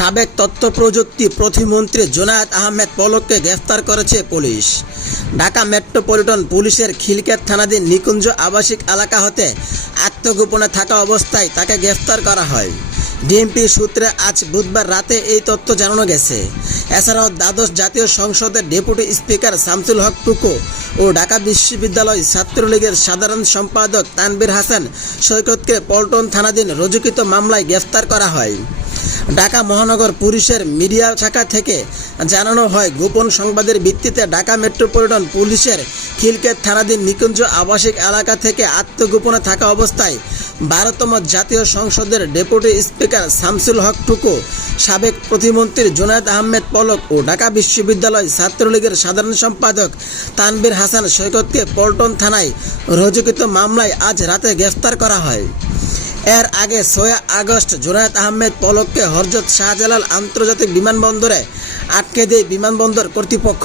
সাবেক তথ্য প্রযুক্তি প্রতিমন্ত্রী জুনায়েদ আহমেদ পলককে গ্রেফতার করেছে পুলিশ। ঢাকা মেট্রোপলিটন পুলিশের খিলক্ষেত থানাধীন নিকুঞ্জ আবাসিক এলাকা হতে আত্মগোপনে থাকা অবস্থায় তাকে গ্রেফতার করা হয়। ডিএমপি সূত্রে আজ বুধবার রাতে এই তথ্য জানানো গেছে। এছাড়াও দ্বাদশ জাতীয় সংসদের ডেপুটি স্পিকার শামসুল হক টুকু ও ঢাকা বিশ্ববিদ্যালয় ছাত্রলীগের সাধারণ সম্পাদক তানভীর হাসান সৈকতকে পল্টন থানাধীন রুজুকৃত মামলায় গ্রেফতার করা হয়। ঢাকা মহানগর পুলিশের মিডিয়া শাখা থেকে জানানো হয়, গোপন সংবাদের ভিত্তিতে ঢাকা মেট্রোপলিটন পুলিশের খিলক্ষেত থানাধীন নিকুঞ্জ আবাসিক এলাকা থেকে আত্মগোপনে থাকা অবস্থায় 12তম জাতীয় সংসদের ডেপুটি স্পিকার শামসুল হক টুকু, সাবেক প্রতিমন্ত্রী জুনায়েদ আহমেদ পলক ও ঢাকা বিশ্ববিদ্যালয় ছাত্রলীগের সাধারণ সম্পাদক তানভীর হাসান সৈকতকে পল্টন থানায় রুজুকৃত মামলায় আজ রাতে গ্রেফতার করা হয়। এর আগে 6 আগস্ট জুনায়েদ আহমেদ পলককে হযরত শাহজালাল আন্তর্জাতিক বিমানবন্দরে আটকে দেয় বিমানবন্দর কর্তৃপক্ষ।